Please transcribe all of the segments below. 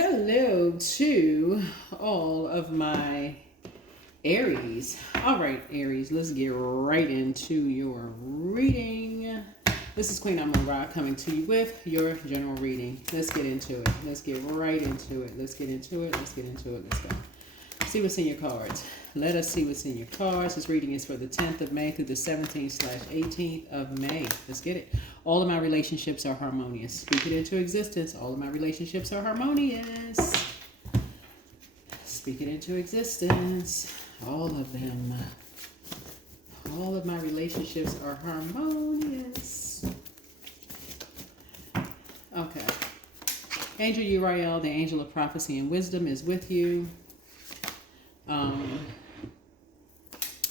Hello to all of my Aries. All right, Aries, let's get right into your reading. This is Queen Amun Ra coming to you with your general reading. Let's get into it. Let's get right into it. Let's get into it. Let's get into it. Let's go. See what's in your cards. Let us see what's in your cards. This reading is for the 10th of May through the 17th/18th of May. Let's get it. All of my relationships are harmonious. Speak it into existence. All of my relationships are harmonious. Speak it into existence. All of them. All of my relationships are harmonious. Okay. Angel Uriel, the angel of prophecy and wisdom, is with you.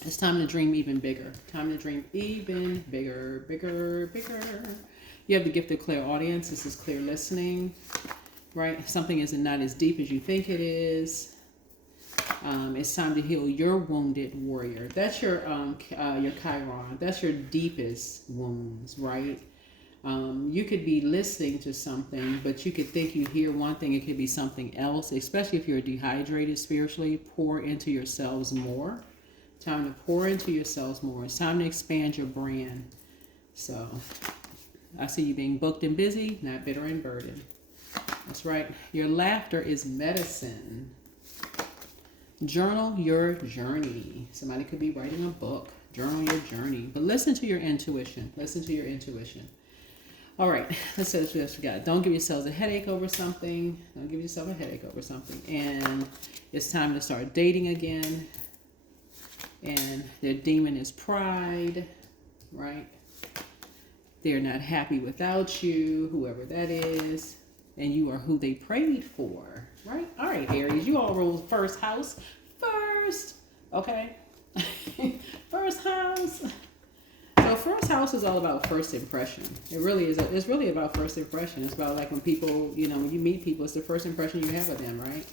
It's time to dream even bigger. Time to dream even bigger, bigger, bigger. You have the gift of clairaudience. This is clear listening, right? Something is not as deep as you think it is. It's time to heal your wounded warrior. That's your Chiron. That's your deepest wounds, right? You could be listening to something, but you could think you hear one thing. It could be something else, especially if you're dehydrated spiritually. Pour into yourselves more. Time to pour into yourselves more. It's time to expand your brand. So I see you being booked and busy, not bitter and burdened. That's right. Your laughter is medicine. Journal your journey. Somebody could be writing a book. Journal your journey. But listen to your intuition. Listen to your intuition. All right. Let's see what else we got. Don't give yourselves a headache over something. Don't give yourself a headache over something. And it's time to start dating again. And their demon is pride, right? They're not happy without you, whoever that is. And you are who they prayed for, right? All right, Aries, you all rule first house first, okay? First house. So first house is all about first impression. It really is. It's really about first impression. It's about like when people, when you meet people, it's the first impression you have of them, right?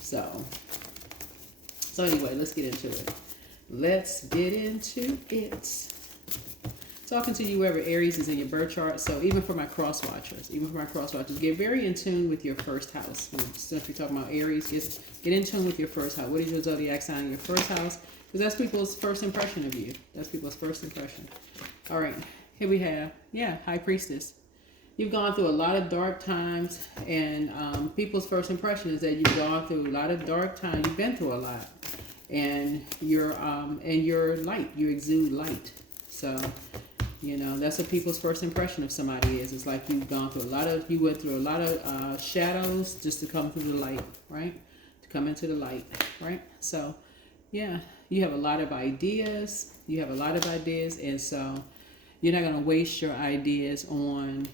So anyway, let's get into it. Let's get into it. Talking to you wherever Aries is in your birth chart. So even for my cross watchers, get very in tune with your first house. Since we're talking about Aries, get in tune with your first house. What is your zodiac sign in your first house? Because that's people's first impression of you. That's people's first impression. All right, here we have, High Priestess. You've gone through a lot of dark times, and people's first impression is that you've gone through a lot of dark times. You've been through a lot. And you're light. You exude light. So, that's what people's first impression of somebody is. It's like you've gone through you went through a lot of shadows just to come through the light, right? To come into the light, right? So, you have a lot of ideas. And so you're not going to waste your ideas on,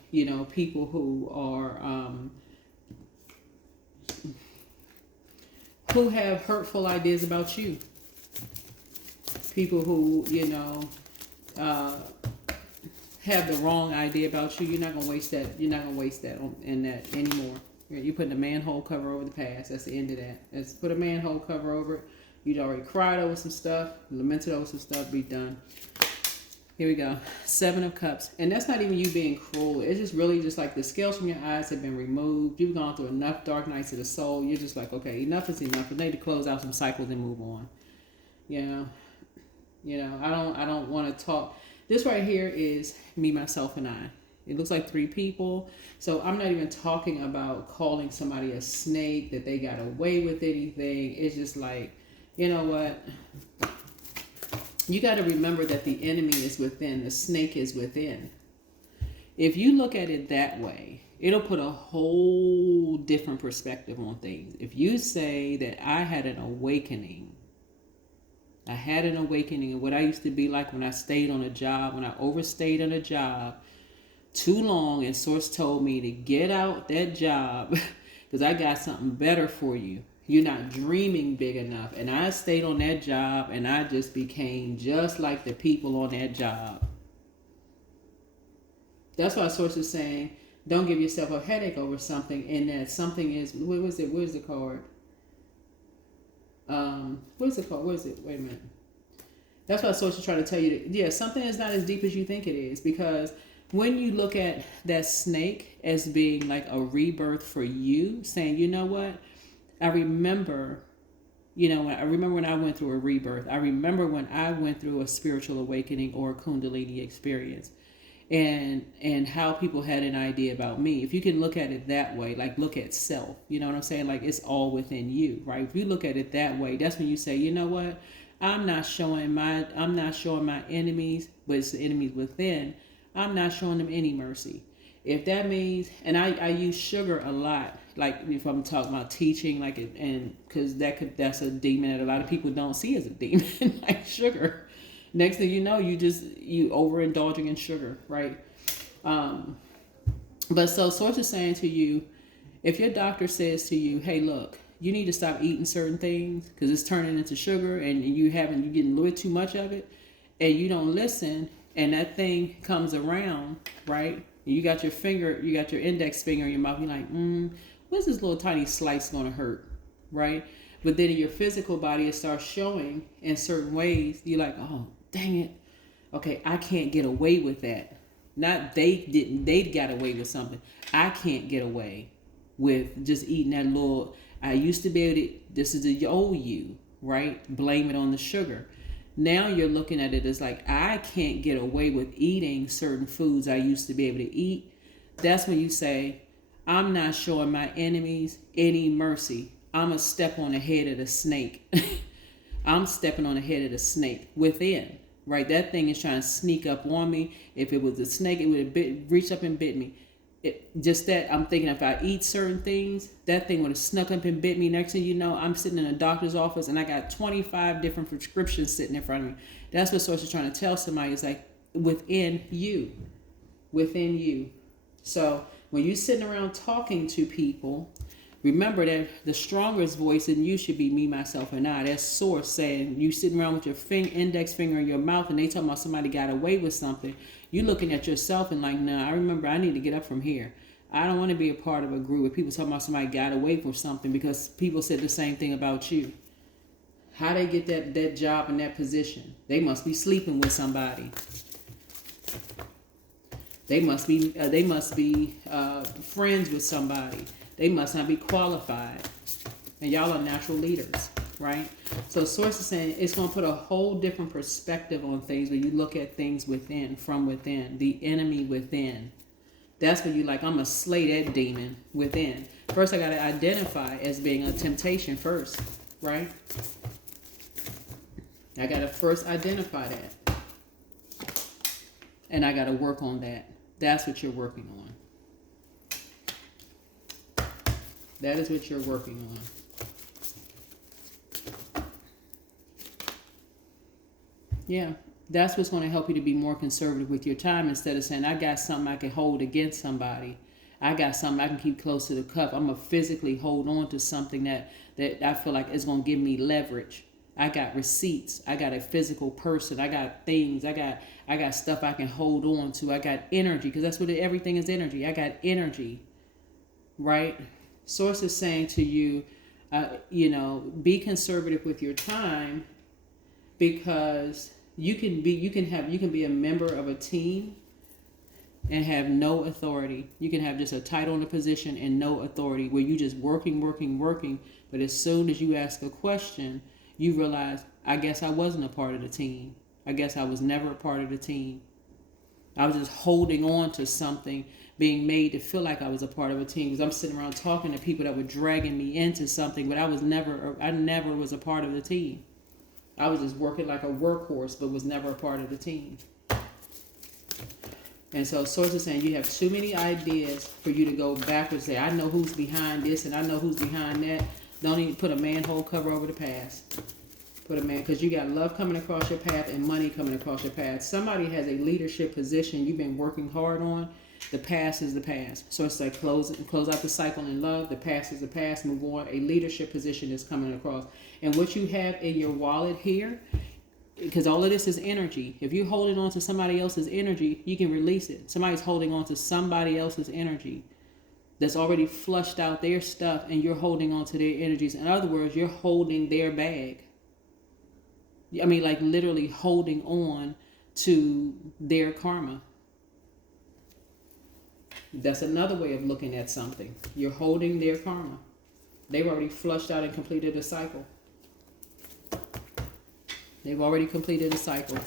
people who are, who have hurtful ideas about you. People who, have the wrong idea about you. You're not going to waste that. You're not going to waste that in that anymore. You're putting a manhole cover over the past. That's the end of that. Let's put a manhole cover over it. You'd already cried over some stuff, lamented over some stuff, be done. Here we go. 7 of Cups. And that's not even you being cruel. It's just really just like the scales from your eyes have been removed. You've gone through enough dark nights of the soul. You're just like, okay, enough is enough. We need to close out some cycles and move on. I don't want to talk. This right here is me, myself, and I. It looks like 3 people. So I'm not even talking about calling somebody a snake, that they got away with anything. It's just like, you know what? You got to remember that the enemy is within. The snake is within. If you look at it that way, it'll put a whole different perspective on things. If you say that I had an awakening of what I used to be like when I stayed on a job, when I overstayed on a job too long, and source told me to get out that job because I got something better for you. You're not dreaming big enough. And I stayed on that job, and I just became just like the people on that job. That's why source is saying, don't give yourself a headache over something, and that something is, what was it? Where's the card? Where's the card? Where is it? Wait a minute. That's why source is trying to tell you that, something is not as deep as you think it is, because when you look at that snake as being like a rebirth for you, saying, you know what, I remember, I remember when I went through a rebirth. I remember when I went through a spiritual awakening or a Kundalini experience, and how people had an idea about me. If you can look at it that way, like look at self, you know what I'm saying? Like it's all within you, right? If you look at it that way, that's when you say, you know what? I'm not showing my enemies, but it's the enemies within. I'm not showing them any mercy. If that means, and I use sugar a lot, like if I'm talking about teaching, like and because that's a demon that a lot of people don't see as a demon, like sugar. Next thing you know, you overindulging in sugar, right? But so Source is saying to you, if your doctor says to you, hey, look, you need to stop eating certain things because it's turning into sugar and you're getting a little too much of it, and you don't listen, and that thing comes around, right? You got your index finger in your mouth. You're like, when's this little tiny slice gonna hurt, right? But then in your physical body, it starts showing in certain ways. You're like, oh, dang it. Okay, I can't get away with that. Not they didn't. They got away with something. I can't get away with just eating that little. I used to be able to. This is the old you, right? Blame it on the sugar. Now you're looking at it as like, I can't get away with eating certain foods I used to be able to eat. That's when you say, I'm not showing my enemies any mercy. I'm going to step on the head of the snake. I'm stepping on the head of the snake within, right? That thing is trying to sneak up on me. If it was a snake, it would have reached up and bit me. Just that I'm thinking if I eat certain things, that thing would have snuck up and bit me. Next thing you know, I'm sitting in a doctor's office and I got 25 different prescriptions sitting in front of me. That's what Source is trying to tell somebody. It's like within you. So when you're sitting around talking to people, remember that the strongest voice in you should be me, myself, and I. That's Source saying you sitting around with your index finger in your mouth and they talking about somebody got away with something. You looking at yourself and like, nah, I remember I need to get up from here. I don't want to be a part of a group where people talking about somebody got away with something because people said the same thing about you. How they get that job and that position? They must be sleeping with somebody. They must be friends with somebody. They must not be qualified. And y'all are natural leaders, right? So Source is saying it's going to put a whole different perspective on things when you look at things within, from within, the enemy within. That's when you like, I'm going to slay that demon within. First, I got to identify as being a temptation first, right? I got to first identify that. And I got to work on that. That's what you're working on. That is what you're working on. Yeah, that's what's going to help you to be more conservative with your time instead of saying, I got something I can hold against somebody. I got something I can keep close to the cup. I'm going to physically hold on to something that I feel like is going to give me leverage. I got receipts. I got a physical person. I got things. I got stuff I can hold on to. I got energy because that's what everything is, energy. I got energy, right? Source is saying to you, be conservative with your time because you can be a member of a team and have no authority. You can have just a title and a position and no authority where you just working. But as soon as you ask a question, you realize, I guess I wasn't a part of the team. I guess I was never a part of the team. I was just holding on to something, being made to feel like I was a part of a team because I'm sitting around talking to people that were dragging me into something, but I never was a part of the team. I was just working like a workhorse, but was never a part of the team. And so Source is saying you have too many ideas for you to go backwards and say, I know who's behind this and I know who's behind that. Don't even put a manhole cover over the past. Because you got love coming across your path and money coming across your path. Somebody has a leadership position you've been working hard on. The past is the past. So it's like close out the cycle in love. The past is the past. Move on. A leadership position is coming across. And what you have in your wallet here, because all of this is energy. If you're holding on to somebody else's energy, you can release it. Somebody's holding on to somebody else's energy that's already flushed out their stuff, and you're holding on to their energies. In other words, you're holding their bag. I mean, like literally holding on to their karma. That's another way of looking at something. You're holding their karma. They've already flushed out and completed a cycle. They've already completed a cycle.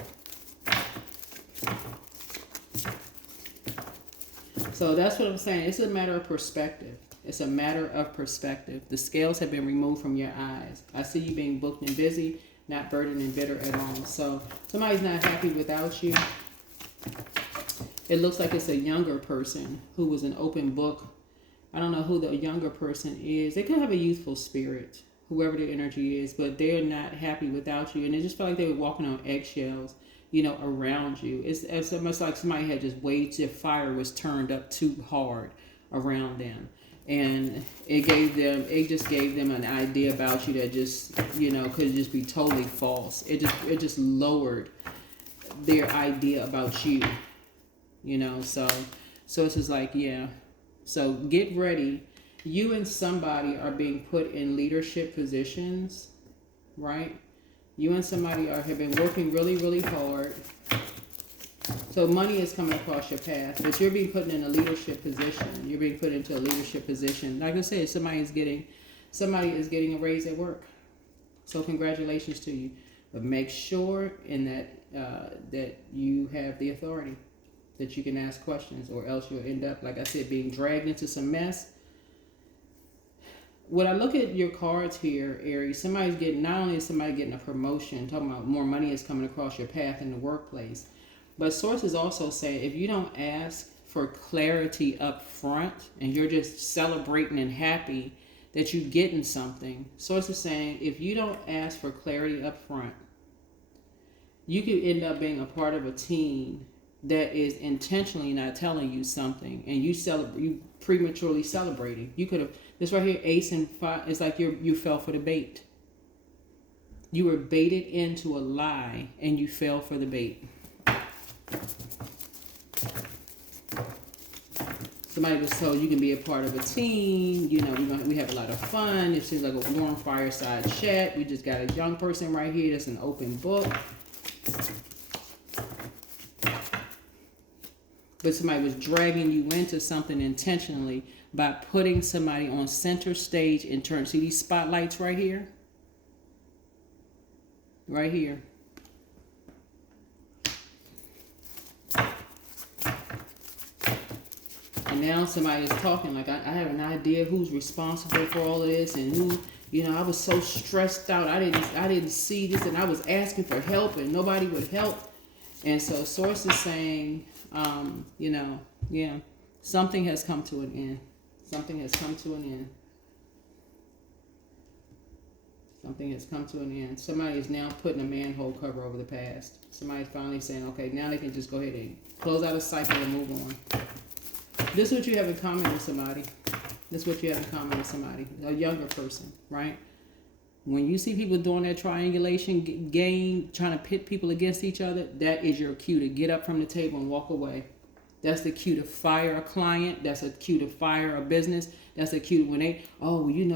So that's what I'm saying. It's a matter of perspective. It's a matter of perspective. The scales have been removed from your eyes. I see you being booked and busy, not burdened and bitter at all. So somebody's not happy without you. It looks like it's a younger person who was an open book. I don't know who the younger person is. They could have a youthful spirit, whoever the energy is, but they're not happy without you. And they just feel like they were walking on eggshells, around you. It's almost like somebody had just waited till fire was turned up too hard around them. And it just gave them an idea about you that just, could just be totally false. It just lowered their idea about you, so it's just like, yeah. So get ready. You and somebody are being put in leadership positions, right? You and somebody have been working really, really hard. So money is coming across your path, but you're being put in a leadership position. You're being put into a leadership position. Like I said, somebody is getting a raise at work. So congratulations to you. But make sure in that you have the authority, that you can ask questions, or else you'll end up, like I said, being dragged into some mess. When I look at your cards here, Aries, not only is somebody getting a promotion, talking about more money is coming across your path in the workplace, but Source is also saying if you don't ask for clarity up front and you're just celebrating and happy that you're getting something, Source is saying if you don't ask for clarity up front, you could end up being a part of a team that is intentionally not telling you something, and you prematurely celebrating. You could have, this right here, Ace and 5, it's like you fell for the bait. You were baited into a lie and you fell for the bait. Somebody was told you can be a part of a team, we have a lot of fun. It seems like a warm fireside chat. We just got a young person right here that's an open book. But somebody was dragging you into something intentionally by putting somebody on center stage in turn. See these spotlights right here? Right here. And now somebody is talking like, I have an idea who's responsible for all of this, and who, I was so stressed out. I didn't see this, and I was asking for help and nobody would help. And so Source is saying, something has come to an end. Something has come to an end. Something has come to an end. Somebody is now putting a manhole cover over the past. Somebody's finally saying, okay, now they can just go ahead and close out a cycle and move on. This is what you have in common with somebody. A younger person, right? When you see people doing that triangulation game, trying to pit people against each other, that is your cue to get up from the table and walk away. That's the cue to fire a client. That's a cue to fire a business. That's a cue when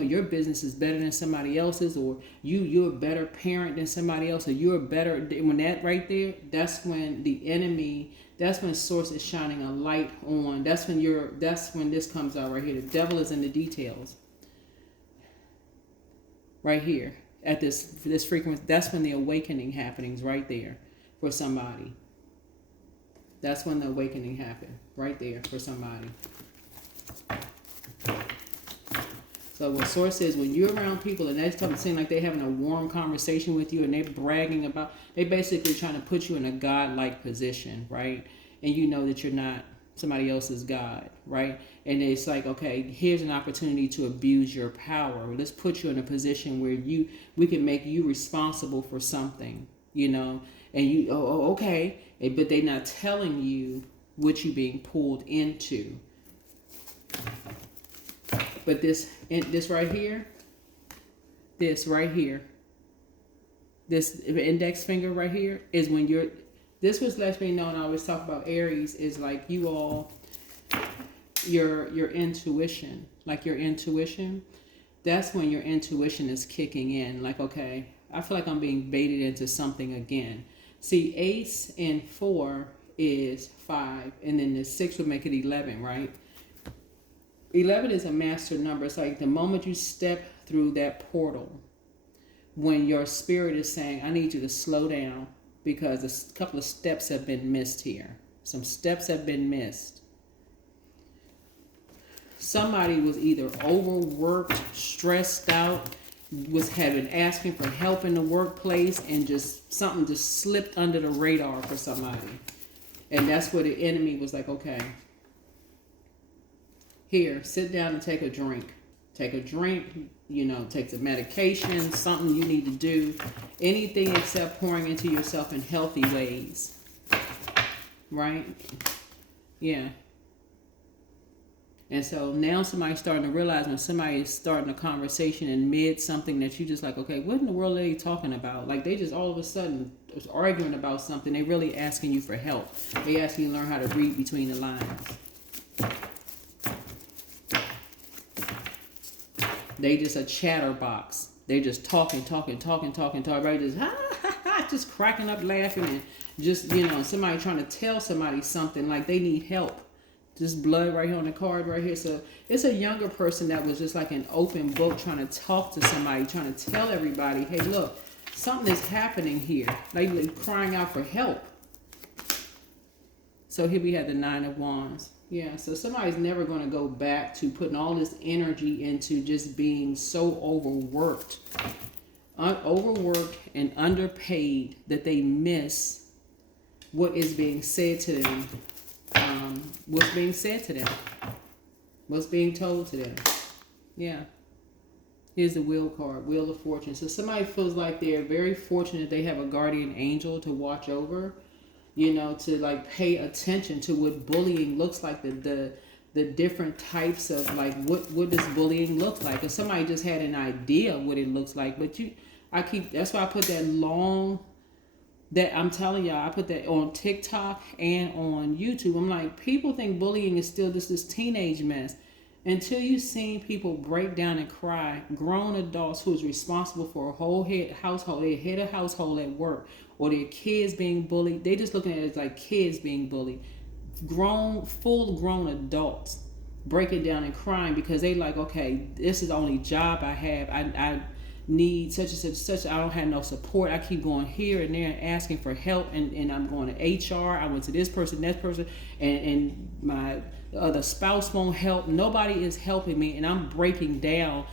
your business is better than somebody else's, or you're a better parent than somebody else, or you're better. When that right there, that's when the enemy, that's when Source is shining a light on. That's when this comes out right here. The devil is in the details. Right here at this frequency, that's when the awakening happenings right there for somebody. That's when the awakening happened right there for somebody. So what Source is, when you're around people and they seem like they're having a warm conversation with you and they're bragging about, they basically trying to put you in a God-like position, right? And you know that you're not somebody else's God, right? And it's like, okay, here's an opportunity to abuse your power. Let's put you in a position where we can make you responsible for something, and you, okay. But they're not telling you what you're being pulled into. But this right here, this index finger right here is when this was lets me know, and I always talk about Aries, is like you all, your intuition, that's when your intuition is kicking in. Like, okay, I feel like I'm being baited into something again. See, Ace and 4 is 5, and then the 6 would make it 11, right? 11 is a master number. It's like the moment you step through that portal, when your spirit is saying, I need you to slow down because a couple of steps have been missed here. Some steps have been missed. Somebody was either overworked, stressed out, was having asking for help in the workplace, and just something just slipped under the radar for somebody. And that's where the enemy was like, okay, here, sit down and take a drink. Take a drink, take some medication, something you need to do. Anything except pouring into yourself in healthy ways. Right? Yeah. And so now somebody's starting to realize when somebody is starting a conversation in mid something that you just like, okay, what in the world are they talking about? Like they just all of a sudden was arguing about something. They really asking you for help. They asking you to learn how to read between the lines. They just a chatterbox. They just talking. Everybody just just cracking up laughing and just, somebody trying to tell somebody something like they need help. Just blood right here on the card right here. So it's a younger person that was just like an open book trying to talk to somebody, trying to tell everybody, hey, look, something is happening here. Like crying out for help. So here we have the 9 of Wands. Yeah, so somebody's never going to go back to putting all this energy into just being so overworked and underpaid that they miss what is being said to them. What's being said to them, what's being told to them. Yeah. Here's the Wheel card, Wheel of Fortune. So somebody feels like they're very fortunate they have a guardian angel to watch over, to like pay attention to what bullying looks like, the different types of like what does bullying look like. If somebody just had an idea what it looks like, but that's why I put that I'm telling y'all, I put that on TikTok and on YouTube. I'm like, people think bullying is still this teenage mess. Until you've seen people break down and cry, grown adults who is responsible for a whole household, their head of household at work, or their kids being bullied, they just looking at it as like kids being bullied. Full grown adults breaking down and crying because they like, okay, this is the only job I have. I need such and such. I don't have no support. I keep going here and there and asking for help, and I'm going to HR. I went to this person, and my other spouse won't help. Nobody is helping me, and I'm breaking down.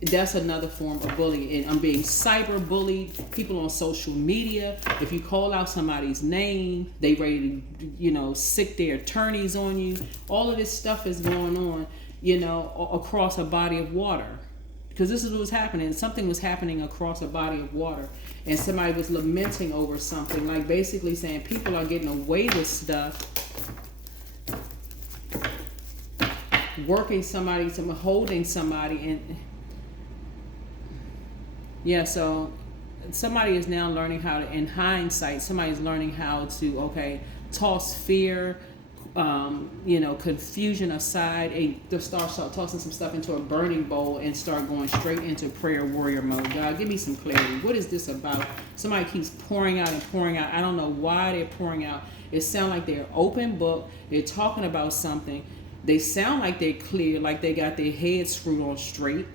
That's another form of bullying, and I'm being cyber bullied. People on social media, if you call out somebody's name, they ready to sick their attorneys on you. All of this stuff is going on across a body of water. Because this is what was happening. Something was happening across a body of water. And somebody was lamenting over something. Like basically saying people are getting away with stuff. Working somebody, holding somebody. And yeah, so somebody is now learning how to, in hindsight, somebody's learning how to, toss fear, confusion aside, and to start tossing some stuff into a burning bowl and start going straight into prayer warrior mode. God, give me some clarity. What is this about? Somebody keeps pouring out and pouring out. I don't know why they're pouring out. It sounds like they're open book. They're talking about something. They sound like they're clear, like they got their heads screwed on straight.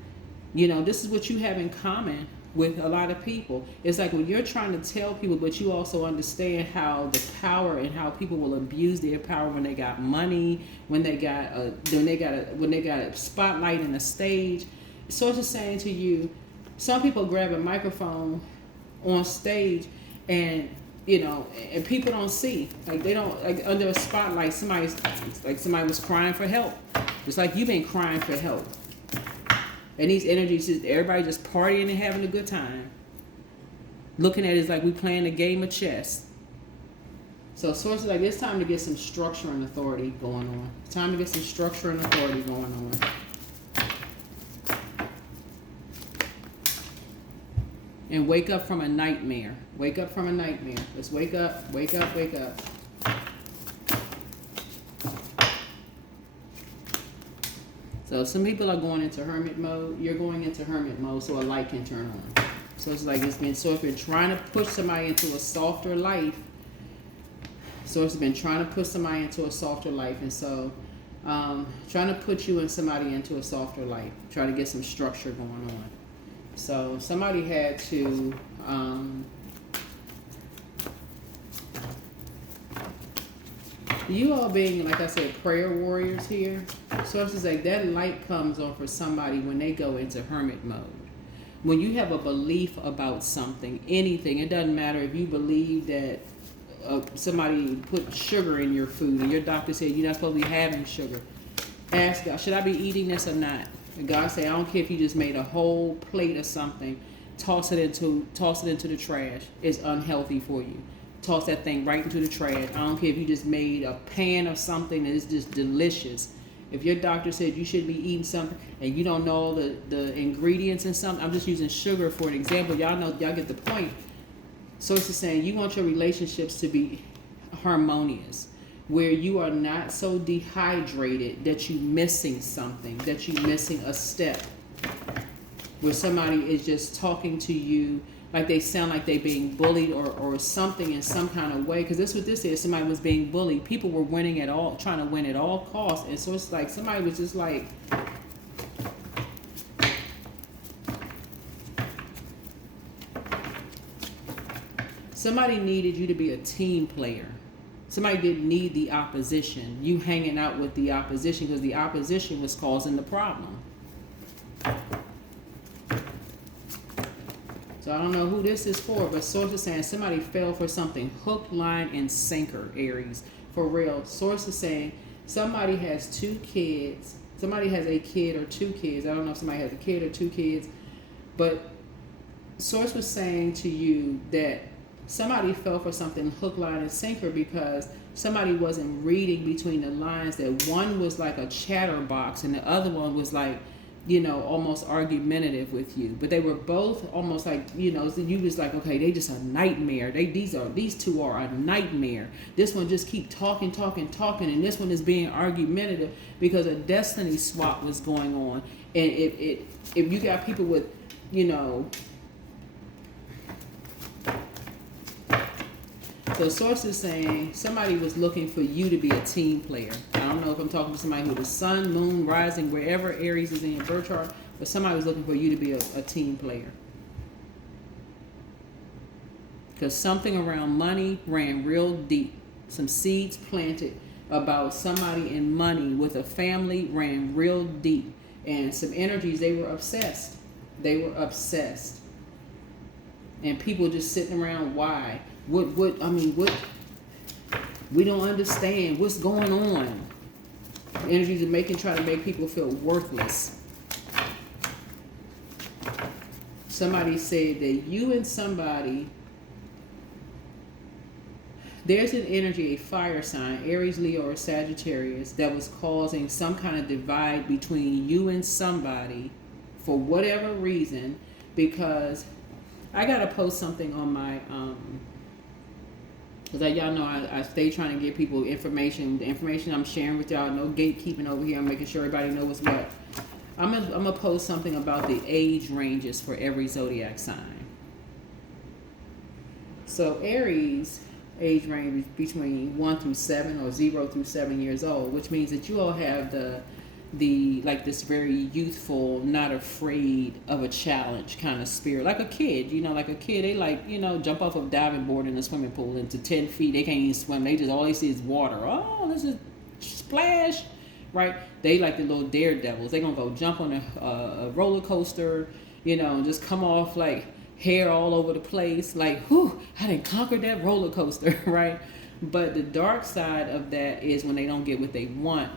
This is what you have in common with a lot of people. It's like when you're trying to tell people, but you also understand how the power and how people will abuse their power when they got money, when they got a spotlight and a stage. So it's just saying to you, some people grab a microphone on stage and and people don't see, like they don't, like under a spotlight, somebody was crying for help, just like you've been crying for help. And these energies, just everybody just partying and having a good time. Looking at it is like we playing a game of chess. So sources like it's time to get some structure and authority going on. It's time to get some structure and authority going on. And wake up from a nightmare. Wake up from a nightmare. Let's wake up, wake up, wake up. So some people are going into hermit mode. You're going into hermit mode so a light can turn on. So it's like it's been trying to push somebody into a softer life. So it's been trying to push somebody into a softer life. And so Trying to put you and somebody into a softer light. Try to get some structure going on. So somebody had to you all being, like I said, prayer warriors here. So it's just like that light comes on for somebody when they go into hermit mode. When you have a belief about something, anything, it doesn't matter if you believe that somebody put sugar in your food and your doctor said you're not supposed to be having sugar. Ask God, should I be eating this or not? And God say, I don't care if you just made a whole plate of something, toss it into the trash. It's unhealthy for you. Toss that thing right into the trash. I don't care if you just made a pan of something that is just delicious. If your doctor said you shouldn't be eating something and you don't know all the ingredients and something, I'm just using sugar for an example. Y'all get the point. So it's just saying you want your relationships to be harmonious, where you are not so dehydrated that you're missing something, that you're missing a step, where somebody is just talking to you like they sound like they being bullied or something in some kind of way. Because that's what this is. Somebody was being bullied. People were winning at all, trying to win at all costs. And so it's like somebody was just like, somebody needed you to be a team player. Somebody didn't need the opposition. You hanging out with the opposition because the opposition was causing the problem. So I don't know who this is for, but Source is saying somebody fell for something. Hook, line, and sinker, Aries. For real. Source is saying somebody has 2 kids. Somebody has a kid or 2 kids. I don't know if somebody has a kid or 2 kids. But Source was saying to you that somebody fell for something hook, line, and sinker because somebody wasn't reading between the lines. That one was like a chatterbox and the other one was like, you know, almost argumentative with you. But they were both almost like, you know, so you was like, okay, they just a nightmare. These two are a nightmare. This one just keep talking, and this one is being argumentative because a destiny swap was going on. And if you got people with, you know, so Source is saying somebody was looking for you to be a team player. I don't know if I'm talking to somebody who the sun, moon, rising, wherever Aries is in your birth chart, but somebody was looking for you to be a team player. Because something around money ran real deep. Some seeds planted about somebody in money with a family ran real deep. And some energies, they were obsessed. And people just sitting around, why? What we don't understand what's going on. Energies are trying to make people feel worthless. Somebody said that you and somebody, there's an energy, a fire sign, Aries, Leo, or Sagittarius, that was causing some kind of divide between you and somebody for whatever reason, because I got to post something on my because y'all know I stay trying to give people information. The information I'm sharing with y'all, no gatekeeping over here. I'm making sure everybody knows what's what. I'm gonna post something about the age ranges for every zodiac sign. So Aries age range between 1 through 7 or 0 through 7 years old, which means that you all have the like this very youthful, not afraid of a challenge kind of spirit, like a kid. You know, like a kid, they like, you know, jump off a diving board in a swimming pool into 10 feet. They can't even swim. They just, all they see is water. Oh, this is splash, right? They like the little daredevils. They gonna go jump on a roller coaster, you know, and just come off like hair all over the place. Like, whew, I done conquered that roller coaster, right? But the dark side of that is when they don't get what they want,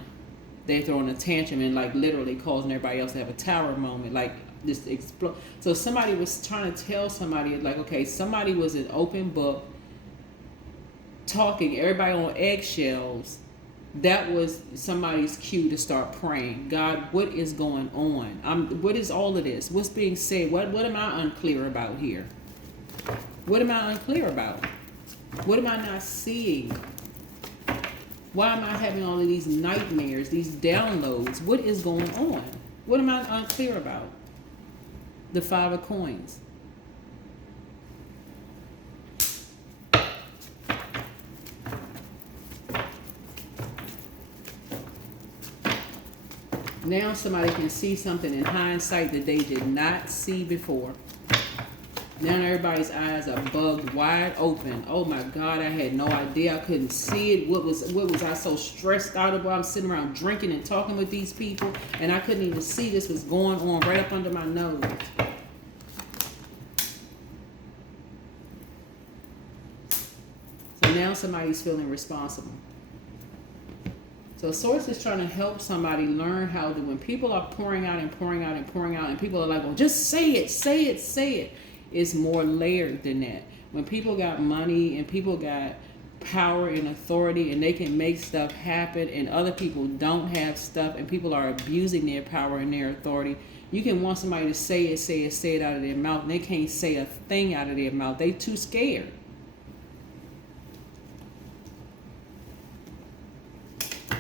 they're throwing a tantrum and like literally causing everybody else to have a tower moment, like just explode. So somebody was trying to tell somebody, like, okay, somebody was an open book, talking, everybody on eggshells. That was somebody's cue to start praying. God, what is going on? What is all of this? What's being said? What am I unclear about here? What am I unclear about? What am I not seeing? Why am I having all of these nightmares, these downloads? What is going on? What am I unclear about? The 5 of Coins. now somebody can see something in hindsight that they did not see before. Now everybody's eyes are bugged wide open. Oh my God, I had no idea. I couldn't see it. What was I so stressed out about? I'm sitting around drinking and talking with these people, and I couldn't even see this was going on right up under my nose. So now somebody's feeling responsible. So Source is trying to help somebody learn how to, when people are pouring out and pouring out and pouring out, and people are like, well, just say it, say it, say it. It's more layered than that. When people got money and people got power and authority and they can make stuff happen, and other people don't have stuff and people are abusing their power and their authority, you can want somebody to say it out of their mouth, and they can't say a thing out of their mouth. They too scared.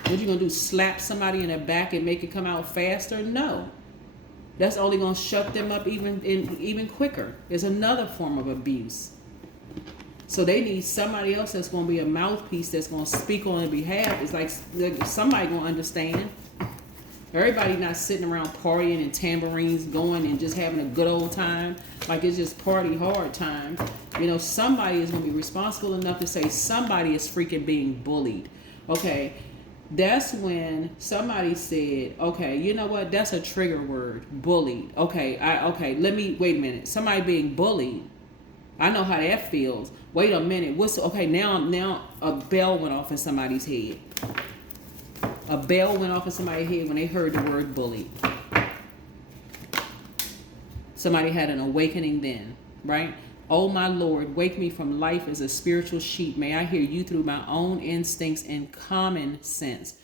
What you gonna do, slap somebody in the back and make it come out faster? No. That's only going to shut them up even quicker. It's another form of abuse. So they need somebody else that's going to be a mouthpiece that's going to speak on their behalf. It's like somebody going to understand. Everybody not sitting around partying and tambourines going and just having a good old time. Like it's just party hard time. You know, somebody is going to be responsible enough to say somebody is freaking being bullied. Okay. That's when somebody said, okay, you know what? That's a trigger word, bullied. Okay, wait a minute. Somebody being bullied. I know how that feels. Wait a minute. Now a bell went off in somebody's head. A bell went off in somebody's head when they heard the word bullied. Somebody had an awakening then, right? Oh my Lord, wake me from life as a spiritual sheep. May I hear you through my own instincts and common sense.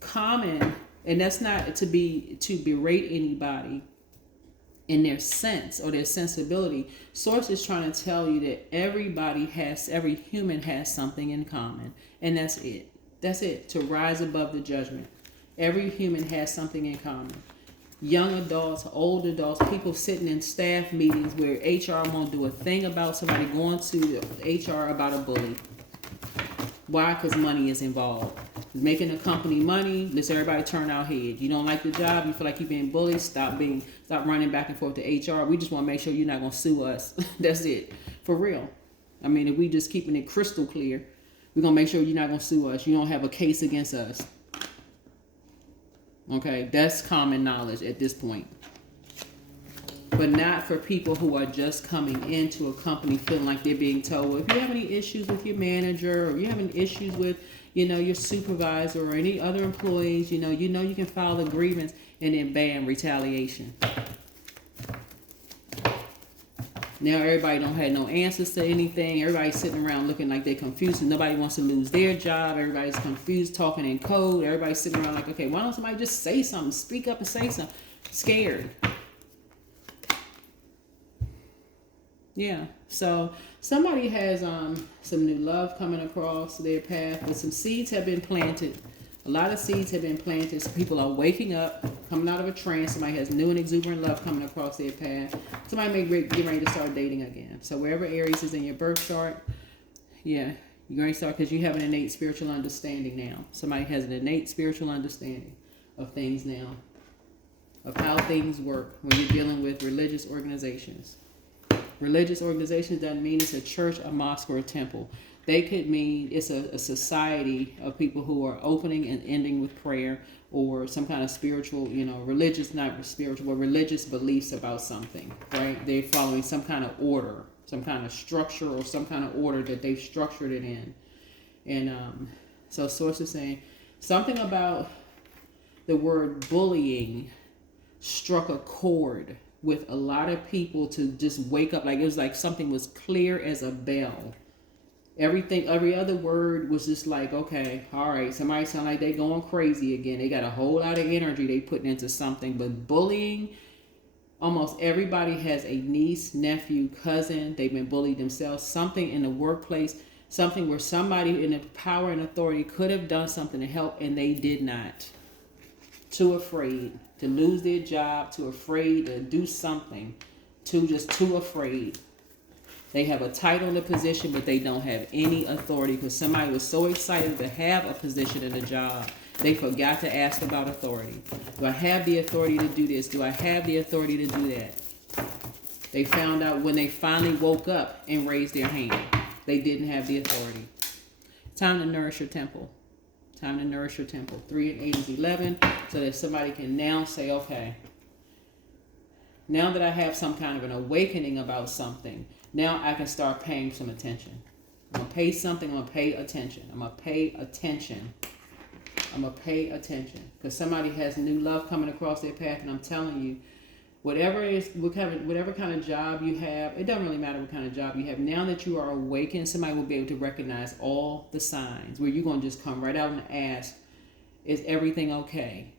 Common, and that's not to berate anybody in their sense or their sensibility. Source is trying to tell you that every human has something in common. And that's it. That's it, to rise above the judgment. Every human has something in common. Young adults, old adults, people sitting in staff meetings where HR won't do a thing about somebody going to HR about a bully. Why? Because money is involved. Making the company money, let's everybody turn our head. You don't like the job, you feel like you're being bullied, stop running back and forth to HR. We just want to make sure you're not going to sue us. That's it. For real. I mean, if we just keeping it crystal clear, we're going to make sure you're not going to sue us. You don't have a case against us. Okay, that's common knowledge at this point. But not for people who are just coming into a company feeling like they're being told, well, if you have any issues with your manager, or you have any issues with, your supervisor or any other employees, you can file a grievance, and then bam, retaliation. Now everybody don't have no answers to anything. Everybody's sitting around looking like they're confused and nobody wants to lose their job. Everybody's confused, talking in code. Everybody's sitting around like, okay, why don't somebody just say something? Speak up and say something. Scared. Yeah. So somebody has some new love coming across their path, but some seeds have been planted. A lot of seeds have been planted. So people are waking up, coming out of a trance. Somebody has new and exuberant love coming across their path. Somebody may get ready to start dating again. So wherever Aries is in your birth chart, yeah, you're going to start because you have an innate spiritual understanding now. Somebody has an innate spiritual understanding of things now, of how things work when you're dealing with religious organizations. Religious organizations doesn't mean it's a church, a mosque, or a temple. They could mean it's a society of people who are opening and ending with prayer or some kind of spiritual, religious, not spiritual, but religious beliefs about something, right? They're following some kind of order, some kind of structure or some kind of order that they've structured it in. And so Source is saying something about the word bullying struck a chord with a lot of people to just wake up. Like it was like something was clear as a bell. Every other word was just like, okay, all right, somebody sound like they going crazy again. They got a whole lot of energy they putting into something. But bullying, almost everybody has a niece, nephew, cousin. They've been bullied themselves. Something in the workplace, something where somebody in the power and authority could have done something to help and they did not. Too afraid to lose their job, too afraid to do something, too afraid. They have a title and a position, but they don't have any authority because somebody was so excited to have a position and a job They forgot to ask about authority. Do I have the authority to do this? Do I have the authority to do that? They found out when they finally woke up and raised their hand. They didn't have the authority. Time to nourish your temple. Time to nourish your temple. 3 and 8 is 11. So that somebody can now say, okay, now that I have some kind of an awakening about something, now I can start paying some attention. I'm going to pay something. I'm going to pay attention. I'm going to pay attention. I'm going to pay attention. Because somebody has new love coming across their path. And I'm telling you, whatever kind of job you have, it doesn't really matter what kind of job you have. Now that you are awakened, somebody will be able to recognize all the signs where you're going to just come right out and ask, is everything okay?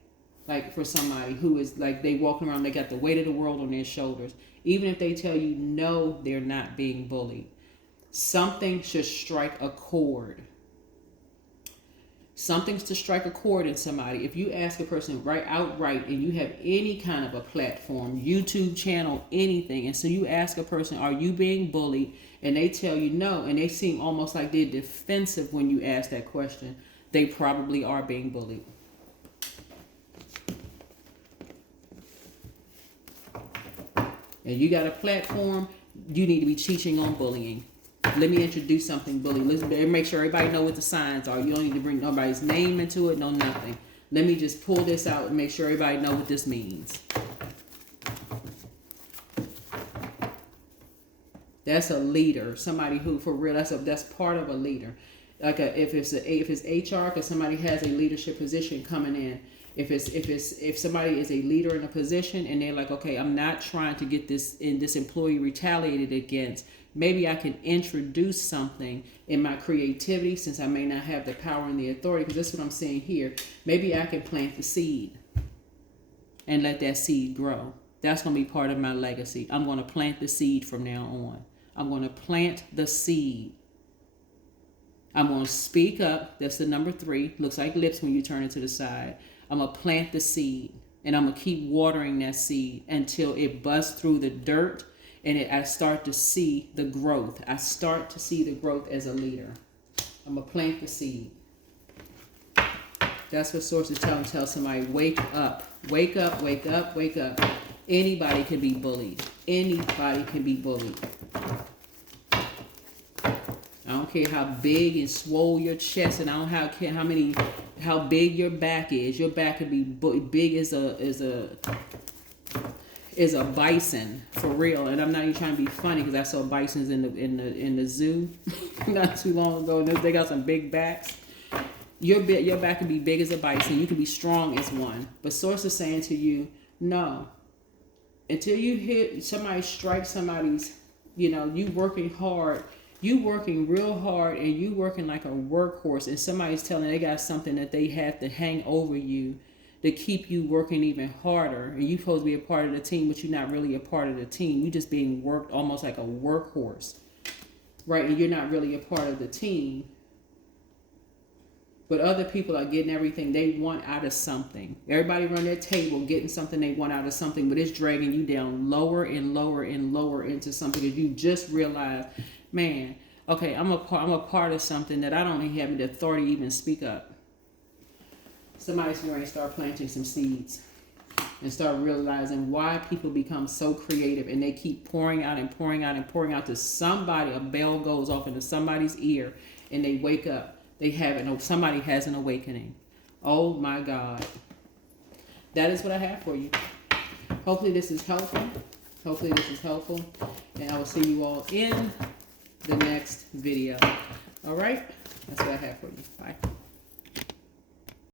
Like for somebody who is like, they walking around, they got the weight of the world on their shoulders. Even if they tell you, no, they're not being bullied. Something should strike a chord. Something's to strike a chord in somebody. If you ask a person outright and you have any kind of a platform, YouTube channel, anything, and so you ask a person, are you being bullied? And they tell you no, and they seem almost like they're defensive when you ask that question, they probably are being bullied. And you got a platform, you need to be teaching on bullying. Let me introduce something bullying. Let's make sure everybody know what the signs are. You don't need to bring nobody's name into it, no nothing. Let me just pull this out and make sure everybody know what this means. That's a leader. Somebody who, for real, that's part of a leader. Like if it's HR, because somebody has a leadership position coming in. If somebody is a leader in a position and they're like, okay, I'm not trying to get this employee retaliated against. Maybe I can introduce something in my creativity, since I may not have the power and the authority, because that's what I'm saying here. Maybe I can plant the seed and let that seed grow. That's going to be part of my legacy. I'm going to plant the seed from now on. I'm going to plant the seed. I'm going to speak up. That's the number 3. Looks like lips when you turn it to the side. I'm going to plant the seed, and I'm going to keep watering that seed until it busts through the dirt. And I start to see the growth. I start to see the growth as a leader. I'm going to plant the seed. That's what Source is telling. Tell somebody, wake up. Wake up, wake up, wake up. Anybody can be bullied. Anybody can be bullied. I don't care how big and swole your chest, and I don't care how big your back is. Your back could be big as a bison, for real. And I'm not even trying to be funny, because I saw bisons in the zoo not too long ago. And they got some big backs. Your back can be big as a bison. You can be strong as one. But Source is saying to you, no. Until you hit somebody, strike somebody's, you working hard. You working real hard, and you working like a workhorse, and somebody's telling they got something that they have to hang over you to keep you working even harder. And you're supposed to be a part of the team, but you're not really a part of the team. You're just being worked almost like a workhorse, right? And you're not really a part of the team. But other people are getting everything they want out of something. Everybody around their table getting something they want out of something, but it's dragging you down lower and lower and lower into something that you just realized, man, okay, I'm a part of something that I don't even have the authority to even speak up. Somebody's going to start planting some seeds and start realizing why people become so creative, and they keep pouring out and pouring out and pouring out to somebody. A bell goes off into somebody's ear and they wake up. Somebody has an awakening. Oh my God. That is what I have for you. Hopefully this is helpful. And I will see you all in the next video. All right? That's what I have for you. Bye.